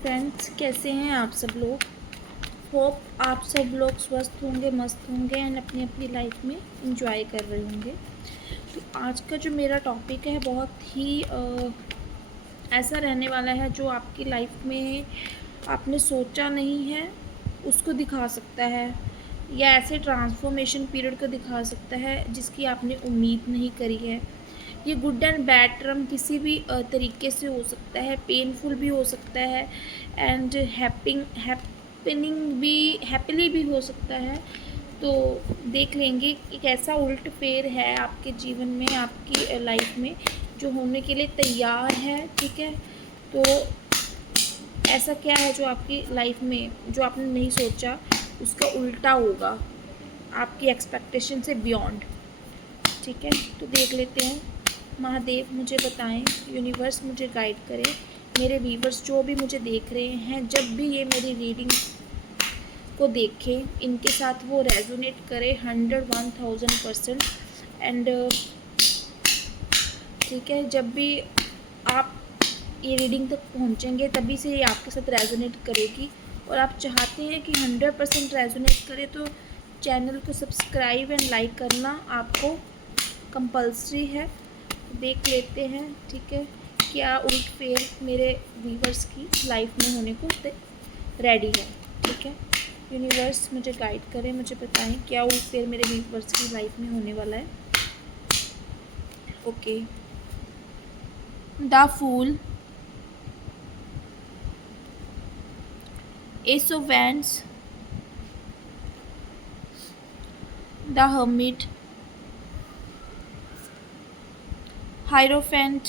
Friends, कैसे हैं आप सब लोग। होप आप सब लोग स्वस्थ होंगे, मस्त होंगे एंड अपनी अपनी लाइफ में इंजॉय कर रहे होंगे। तो आज का जो मेरा टॉपिक है बहुत ही ऐसा रहने वाला है जो आपकी लाइफ में आपने सोचा नहीं है उसको दिखा सकता है, या ऐसे ट्रांसफॉर्मेशन पीरियड को दिखा सकता है जिसकी आपने उम्मीद नहीं करी है। ये गुड एंड बैड टर्म किसी भी तरीके से हो सकता है, पेनफुल भी हो सकता है एंड हैपनिंग भी, हैप्पीली भी हो सकता है। तो देख लेंगे कि कैसा उल्ट फेर है आपके जीवन में, आपकी लाइफ में जो होने के लिए तैयार है। ठीक है, तो ऐसा क्या है जो आपकी लाइफ में जो आपने नहीं सोचा उसका उल्टा होगा, आपकी एक्सपेक्टेशन से बियॉन्ड। ठीक है, तो देख लेते हैं। महादेव मुझे बताएं, यूनिवर्स मुझे गाइड करे, मेरे व्यूवर्स जो भी मुझे देख रहे हैं, जब भी ये मेरी रीडिंग को देखें, इनके साथ वो रेजोनेट करे 100-1000%। एंड ठीक है, जब भी आप ये रीडिंग तक पहुंचेंगे तभी से ये आपके साथ रेजोनेट करेगी। और आप चाहते हैं कि 100% रेजोनेट करे तो चैनल को सब्सक्राइब एंड लाइक करना आपको कंपल्सरी है। देख लेते हैं, ठीक है, क्या उल्ट फेर मेरे व्यूवर्स की लाइफ में होने को रेडी है। ठीक है, यूनिवर्स मुझे गाइड करें, मुझे बताएं क्या उल्ट फेर मेरे व्यूवर्स की लाइफ में होने वाला है। Okay, the fool, ace of wands, the hermit, hierophant,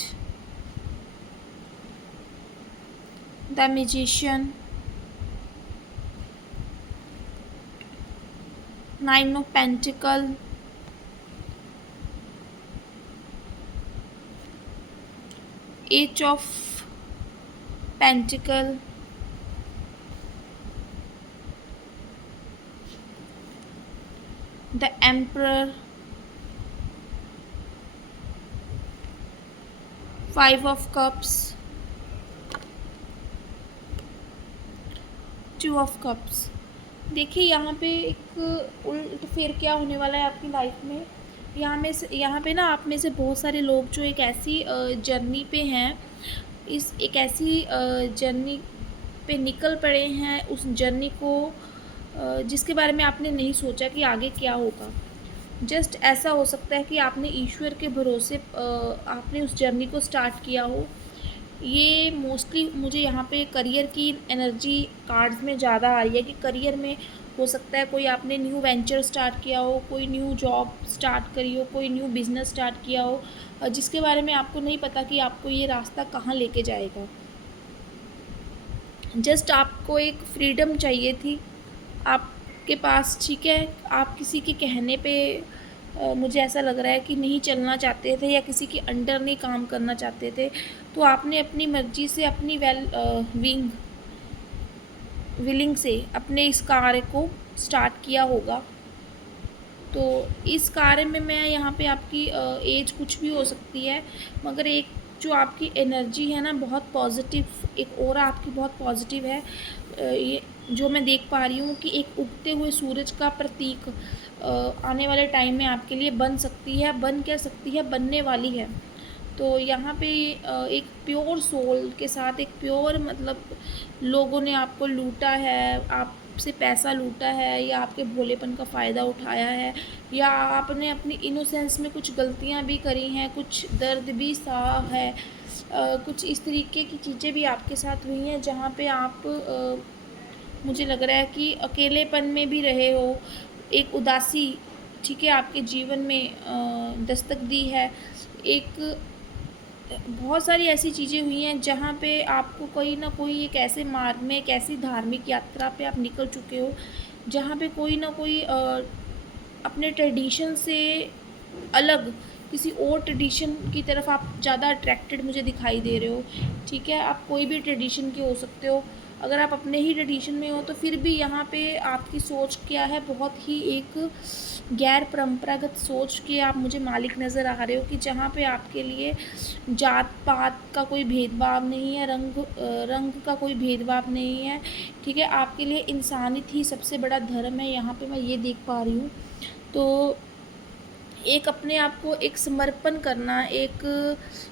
the magician, nine of pentacle, eight of pentacle, the emperor, five of cups, two of cups. देखिए यहाँ पे एक उल्ट फेर क्या होने वाला है आपकी लाइफ में। यहाँ पे ना आप में से बहुत सारे लोग जो एक ऐसी जर्नी पे हैं, इस एक ऐसी जर्नी पे निकल पड़े हैं, उस जर्नी को जिसके बारे में आपने नहीं सोचा कि आगे क्या होगा। जस्ट ऐसा हो सकता है कि आपने ईश्वर के भरोसे आपने उस जर्नी को स्टार्ट किया हो। ये मोस्टली मुझे यहाँ पे करियर की एनर्जी कार्ड्स में ज़्यादा आ रही है कि करियर में हो सकता है कोई आपने न्यू वेंचर स्टार्ट किया हो, कोई न्यू जॉब स्टार्ट करी हो, कोई न्यू बिजनेस स्टार्ट किया हो, जिसके बारे में आपको नहीं पता कि आपको ये रास्ता कहाँ लेके जाएगा। जस्ट आपको एक फ्रीडम चाहिए थी आपके पास। ठीक है, आप किसी के कहने पे मुझे ऐसा लग रहा है कि नहीं चलना चाहते थे या किसी के अंडर नहीं काम करना चाहते थे, तो आपने अपनी मर्जी से, अपनी विलिंग से अपने इस कार्य को स्टार्ट किया होगा। तो इस कार्य में मैं यहाँ पे आपकी एज कुछ भी हो सकती है, मगर एक जो आपकी एनर्जी है ना बहुत पॉजिटिव, एक ऑरा आपकी बहुत पॉजिटिव है। ये जो मैं देख पा रही हूँ कि एक उगते हुए सूरज का प्रतीक आने वाले टाइम में आपके लिए बन सकती है, बन क्या सकती है, बनने वाली है। तो यहाँ पे एक प्योर सोल के साथ, एक प्योर मतलब लोगों ने आपको लूटा है, आपसे पैसा लूटा है, या आपके भोलेपन का फ़ायदा उठाया है, या आपने अपनी इनोसेंस में कुछ गलतियाँ भी करी हैं, कुछ दर्द भी सहा है, कुछ इस तरीके की चीज़ें भी आपके साथ हुई हैं जहाँ पे आप मुझे लग रहा है कि अकेलेपन में भी रहे हो, एक उदासी, ठीक है, आपके जीवन में दस्तक दी है। एक बहुत सारी ऐसी चीज़ें हुई हैं जहाँ पे आपको कोई ना कोई एक ऐसे मार्ग में, एक ऐसी धार्मिक यात्रा पे आप निकल चुके हो जहाँ पे कोई ना कोई अपने ट्रेडिशन से अलग किसी और ट्रेडिशन की तरफ आप ज़्यादा अट्रैक्टेड मुझे दिखाई दे रहे हो, ठीक है। आप कोई भी ट्रेडिशन के हो सकते हो। अगर आप अपने ही ट्रेडिशन में हो तो फिर भी यहाँ पे आपकी सोच क्या है, बहुत ही एक गैर परंपरागत सोच के आप मुझे मालिक नज़र आ रहे हो, कि जहाँ पे आपके लिए जात पात का कोई भेदभाव नहीं है, रंग का कोई भेदभाव नहीं है, ठीक है। आपके लिए इंसानियत ही सबसे बड़ा धर्म है, यहाँ पे मैं ये देख पा रही हूँ। तो एक अपने आप को एक समर्पण करना, एक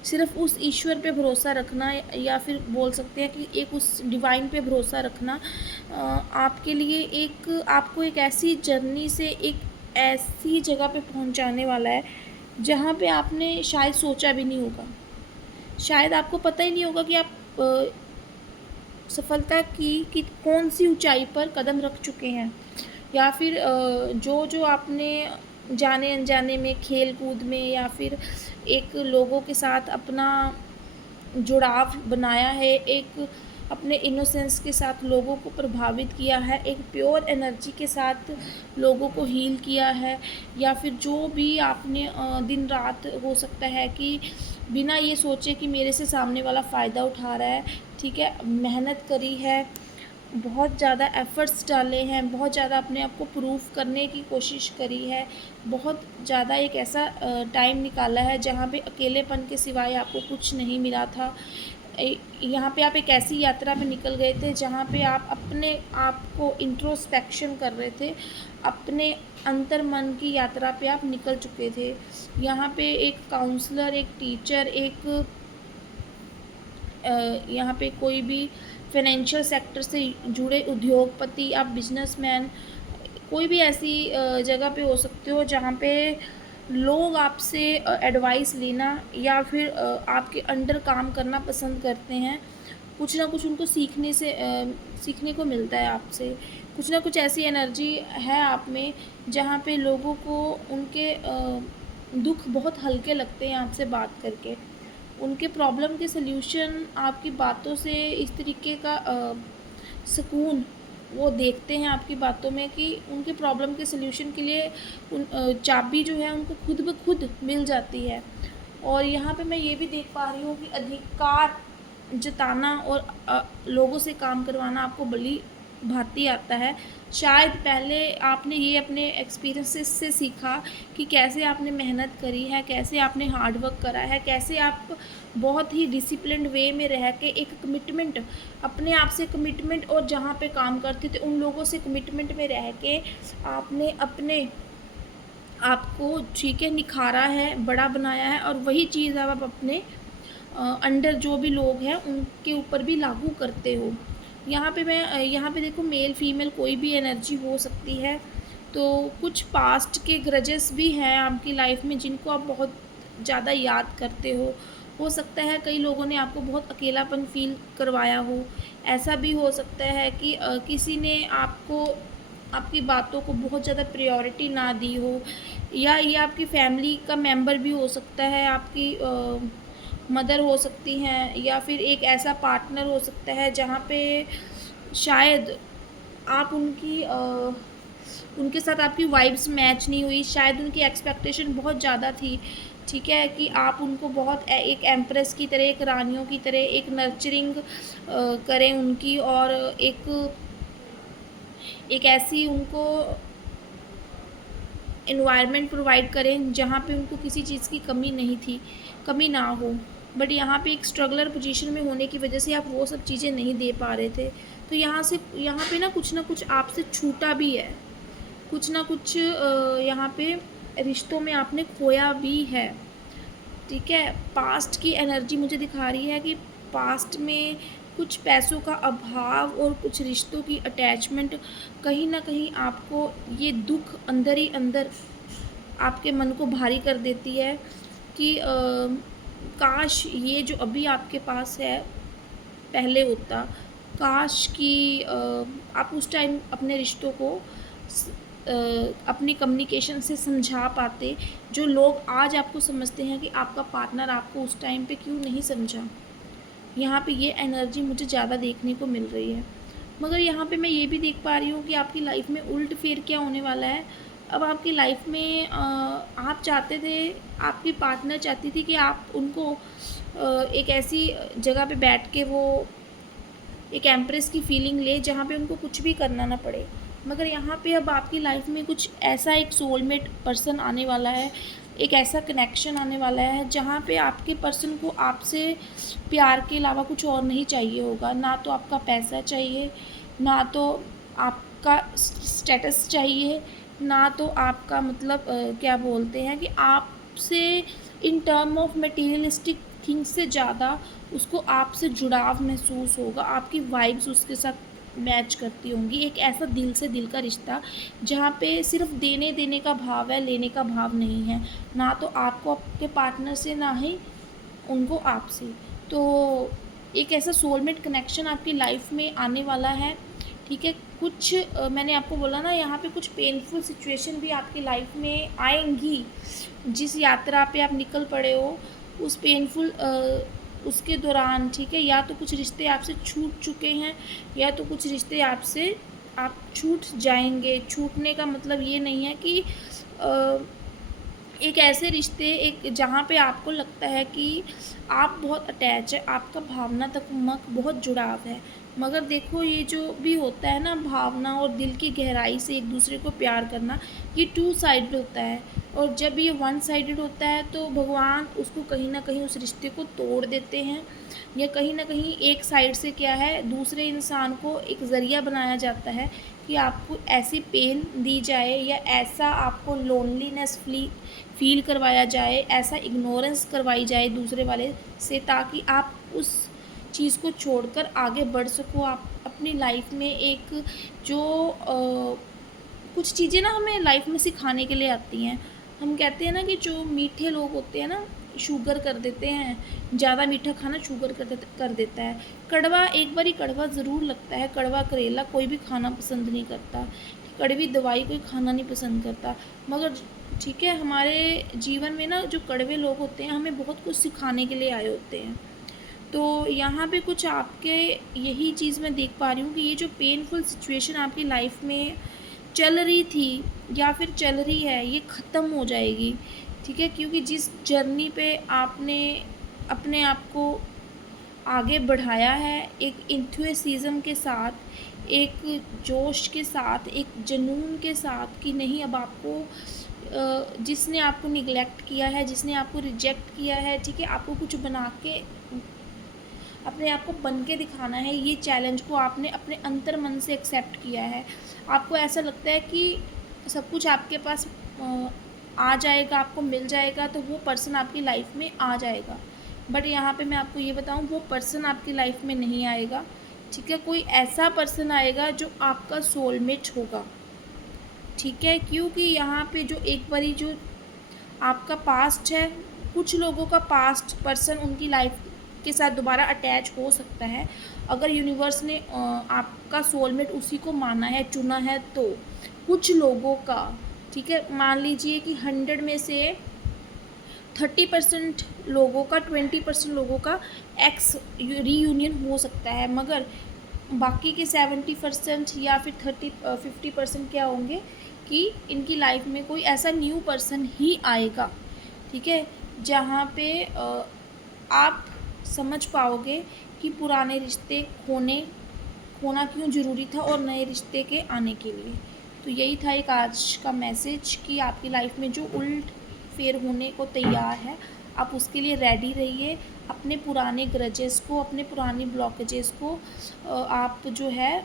सिर्फ़ उस ईश्वर पे भरोसा रखना, या फिर बोल सकते हैं कि एक उस डिवाइन पे भरोसा रखना आपके लिए एक आपको एक ऐसी जर्नी से एक ऐसी जगह पे पहुंचाने वाला है जहाँ पे आपने शायद सोचा भी नहीं होगा। शायद आपको पता ही नहीं होगा कि आप सफलता की कि कौन सी ऊंचाई पर कदम रख चुके हैं, या फिर जो जो आपने जाने अनजाने में खेल कूद में या फिर एक लोगों के साथ अपना जुड़ाव बनाया है, एक अपने इनोसेंस के साथ लोगों को प्रभावित किया है, एक प्योर एनर्जी के साथ लोगों को हील किया है, या फिर जो भी आपने दिन रात हो सकता है कि बिना ये सोचे कि मेरे से सामने वाला फ़ायदा उठा रहा है, ठीक है, मेहनत करी है, बहुत ज़्यादा एफ़र्ट्स डाले हैं, बहुत ज़्यादा अपने आप को प्रूव करने की कोशिश करी है, बहुत ज़्यादा एक ऐसा टाइम निकाला है जहाँ पे अकेलेपन के सिवाय आपको कुछ नहीं मिला था। यहाँ पे आप एक ऐसी यात्रा पे निकल गए थे जहाँ पे आप अपने आप को इंट्रोस्पेक्शन कर रहे थे, अपने अंतर्मन की यात्रा पे आप निकल चुके थे। यहाँ पे एक काउंसलर, एक टीचर, एक यहाँ पे कोई भी फाइनेंशियल सेक्टर से जुड़े उद्योगपति, आप बिजनेसमैन, कोई भी ऐसी जगह पे हो सकते हो जहाँ पे लोग आपसे एडवाइस लेना या फिर आपके अंडर काम करना पसंद करते हैं। कुछ ना कुछ उनको सीखने को मिलता है आपसे। कुछ ना कुछ ऐसी एनर्जी है आप में जहाँ पे लोगों को उनके दुख बहुत हल्के लगते हैं आपसे बात करके। उनके प्रॉब्लम के सल्यूशन आपकी बातों से इस तरीके का सुकून वो देखते हैं आपकी बातों में कि उनके प्रॉब्लम के सल्यूशन के लिए चाबी जो है उनको खुद ब खुद मिल जाती है। और यहाँ पे मैं ये भी देख पा रही हूँ कि अधिकार जताना और लोगों से काम करवाना आपको भली भांति आता है। शायद पहले आपने ये अपने एक्सपीरियंसेस से सीखा कि कैसे आपने मेहनत करी है, कैसे आपने हार्ड वर्क करा है, कैसे आप बहुत ही डिसिप्लिन्ड वे में रह के एक कमिटमेंट, अपने आप से कमिटमेंट, और जहाँ पे काम करते थे उन लोगों से कमिटमेंट में रह के आपने अपने आपको, ठीक है, निखारा है, बड़ा बनाया है, और वही चीज़ अब आप अपने अंडर जो भी लोग हैं उनके ऊपर भी लागू करते हो। यहाँ पे देखो, मेल फीमेल कोई भी एनर्जी हो सकती है। तो कुछ पास्ट के ग्रजेस भी हैं आपकी लाइफ में जिनको आप बहुत ज़्यादा याद करते हो सकता है कई लोगों ने आपको बहुत अकेलापन फ़ील करवाया हो। ऐसा भी हो सकता है कि किसी ने आपको आपकी बातों को बहुत ज़्यादा प्रायोरिटी ना दी हो, या ये आपकी फैमिली का मेंबर भी हो सकता है, आपकी मदर हो सकती हैं, या फिर एक ऐसा पार्टनर हो सकता है जहाँ पे शायद आप उनके साथ आपकी वाइब्स मैच नहीं हुई, शायद उनकी एक्सपेक्टेशन बहुत ज़्यादा थी, ठीक है, कि आप उनको बहुत एक एम्प्रेस की तरह, एक रानियों की तरह एक नर्चरिंग करें उनकी, और एक ऐसी उनको इन्वायरमेंट प्रोवाइड करें जहाँ पे उनको किसी चीज़ की कमी ना हो। बट यहाँ पे एक स्ट्रगलर पोजीशन में होने की वजह से आप वो सब चीज़ें नहीं दे पा रहे थे। तो यहाँ पे ना कुछ आपसे छूटा भी है, कुछ ना कुछ यहाँ पे रिश्तों में आपने खोया भी है, ठीक है। पास्ट की एनर्जी मुझे दिखा रही है कि पास्ट में कुछ पैसों का अभाव और कुछ रिश्तों की अटैचमेंट कहीं ना कहीं आपको ये दुख अंदर ही अंदर आपके मन को भारी कर देती है कि काश ये जो अभी आपके पास है पहले होता। काश कि आप उस टाइम अपने रिश्तों को अपनी कम्युनिकेशन से समझा पाते। जो लोग आज आपको समझते हैं कि आपका पार्टनर आपको उस टाइम पे क्यों नहीं समझा। यहाँ पे ये एनर्जी मुझे ज़्यादा देखने को मिल रही है। मगर यहाँ पे मैं ये भी देख पा रही हूँ कि आपकी लाइफ में उल्ट फेर क्या होने वाला है। अब आपकी लाइफ में आप चाहते थे, आपकी पार्टनर चाहती थी कि आप उनको एक ऐसी जगह पे बैठ के वो एक एम्प्रेस की फीलिंग ले जहाँ पे उनको कुछ भी करना ना पड़े। मगर यहाँ पे अब आपकी लाइफ में कुछ ऐसा एक सोलमेट पर्सन आने वाला है, एक ऐसा कनेक्शन आने वाला है जहाँ पे आपके पर्सन को आपसे प्यार के अलावा कुछ और नहीं चाहिए होगा। ना तो आपका पैसा चाहिए, ना तो आपका स्टेटस चाहिए, ना तो आपका मतलब क्या बोलते हैं कि आपसे in term of materialistic things से ज़्यादा उसको आपसे जुड़ाव महसूस होगा, आपकी वाइब्स उसके साथ मैच करती होंगी। एक ऐसा दिल से दिल का रिश्ता जहाँ पे सिर्फ देने देने का भाव है, लेने का भाव नहीं है, ना तो आपको आपके पार्टनर से, ना ही उनको आपसे। तो एक ऐसा सोलमेट कनेक्शन आपकी लाइफ में आने वाला है, ठीक है। कुछ मैंने आपको बोला ना, यहाँ पे कुछ पेनफुल सिचुएशन भी आपकी लाइफ में आएंगी। जिस यात्रा पे आप निकल पड़े हो उस पेनफुल उसके दौरान, ठीक है, या तो कुछ रिश्ते आपसे छूट चुके हैं, या तो कुछ रिश्ते आपसे आप छूट जाएंगे। छूटने का मतलब ये नहीं है कि एक ऐसे रिश्ते, एक जहाँ पे आपको लगता है कि आप बहुत अटैच है, आपका भावनात्मक बहुत जुड़ाव है। मगर देखो, ये जो भी होता है ना, भावना और दिल की गहराई से एक दूसरे को प्यार करना, ये टू साइडेड होता है। और जब ये वन साइडेड होता है तो भगवान उसको कहीं ना कहीं उस रिश्ते को तोड़ देते हैं, या कहीं ना कहीं एक साइड से क्या है, दूसरे इंसान को एक ज़रिया बनाया जाता है कि आपको ऐसी पेन दी जाए, या ऐसा आपको लोनलीनेस फील करवाया जाए, ऐसा इग्नोरेंस करवाई जाए दूसरे वाले से, ताकि आप उस चीज़ को छोड़कर आगे बढ़ सको। आप अपनी लाइफ में एक जो कुछ चीज़ें ना हमें लाइफ में सिखाने के लिए आती हैं। हम कहते हैं ना कि जो मीठे लोग होते हैं ना, शुगर कर देते हैं, ज़्यादा मीठा खाना शुगर कर देता है। कड़वा एक बारी कड़वा ज़रूर लगता है, कड़वा करेला कोई भी खाना पसंद नहीं करता, कड़वी दवाई कोई खाना नहीं पसंद करता। मगर ठीक है, हमारे जीवन में ना जो कड़वे लोग होते हैं हमें बहुत कुछ सिखाने के लिए आए होते हैं। तो यहाँ पे कुछ आपके यही चीज़ मैं देख पा रही हूँ कि ये जो पेनफुल सिचुएशन आपकी लाइफ में चल रही थी या फिर चल रही है, ये ख़त्म हो जाएगी, ठीक है। क्योंकि जिस जर्नी पे आपने अपने आप को आगे बढ़ाया है, एक इंथुसिज्म के साथ, एक जोश के साथ, एक जुनून के साथ कि नहीं, अब आपको जिसने आपको निगलेक्ट किया है, जिसने आपको रिजेक्ट किया है, ठीक है, आपको कुछ बना के अपने आप को बन के दिखाना है। ये चैलेंज को आपने अपने अंतर मन से एक्सेप्ट किया है। आपको ऐसा लगता है कि सब कुछ आपके पास आ जाएगा, आपको मिल जाएगा, तो वो पर्सन आपकी लाइफ में आ जाएगा। बट यहाँ पे मैं आपको ये बताऊँ, वो पर्सन आपकी लाइफ में नहीं आएगा, ठीक है। कोई ऐसा पर्सन आएगा जो आपका सोलमेट होगा, ठीक है। क्योंकि यहाँ पे जो एक बारी जो आपका पास्ट है, कुछ लोगों का पास्ट पर्सन उनकी लाइफ के साथ दोबारा अटैच हो सकता है, अगर यूनिवर्स ने आपका सोलमेट उसी को माना है, चुना है तो। कुछ लोगों का, ठीक है, मान लीजिए कि 100 में से 30% लोगों का, 20% लोगों का एक्स रीयूनियन हो सकता है, मगर बाकी के 70% या फिर 50% क्या होंगे कि इनकी लाइफ में कोई ऐसा न्यू पर्सन ही आएगा, ठीक है, जहाँ पे आप समझ पाओगे कि पुराने रिश्ते खोना क्यों ज़रूरी था और नए रिश्ते के आने के लिए। तो यही था एक आज का मैसेज कि आपकी लाइफ में जो उल्ट फेर होने को तैयार है, आप उसके लिए रेडी रहिए। अपने पुराने ग्रजेस को, अपने पुरानी ब्लॉकेजेस को आप जो है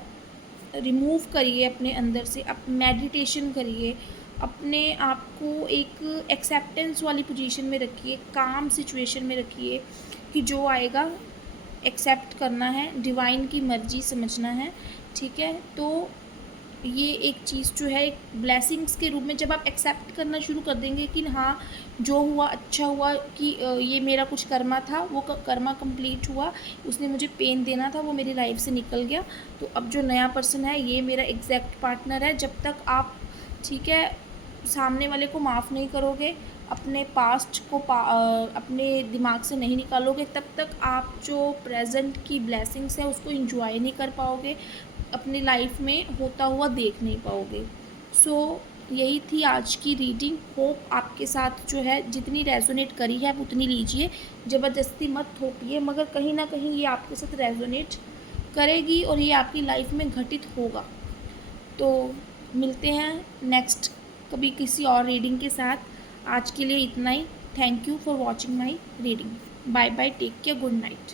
रिमूव करिए अपने अंदर से। आप मेडिटेशन करिए, अपने आप को एक एक्सेप्टेंस वाली पोजीशन में रखिए, काम सिचुएशन में रखिए कि जो आएगा एक्सेप्ट करना है, डिवाइन की मर्ज़ी समझना है, ठीक है। तो ये एक चीज़ जो है एक ब्लेसिंग्स के रूप में जब आप एक्सेप्ट करना शुरू कर देंगे कि हाँ, जो हुआ अच्छा हुआ, कि ये मेरा कुछ कर्मा था, वो कर्मा कंप्लीट हुआ, उसने मुझे पेन देना था, वो मेरी लाइफ से निकल गया, तो अब जो नया पर्सन है ये मेरा एग्जैक्ट पार्टनर है। जब तक आप, ठीक है, सामने वाले को माफ़ नहीं करोगे, अपने पास्ट को अपने दिमाग से नहीं निकालोगे, तब तक आप जो प्रेजेंट की ब्लेसिंग्स है उसको एंजॉय नहीं कर पाओगे, अपनी लाइफ में होता हुआ देख नहीं पाओगे। सो यही थी आज की रीडिंग। होप आपके साथ जो है जितनी रेजोनेट करी है आप उतनी लीजिए, ज़बरदस्ती मत थोपिए, मगर कहीं ना कहीं ये आपके साथ रेजोनेट करेगी और ये आपकी लाइफ में घटित होगा। तो मिलते हैं नेक्स्ट कभी किसी और रीडिंग के साथ। आज के लिए इतना ही। Thank you for watching my reading. Bye bye, take care, good night.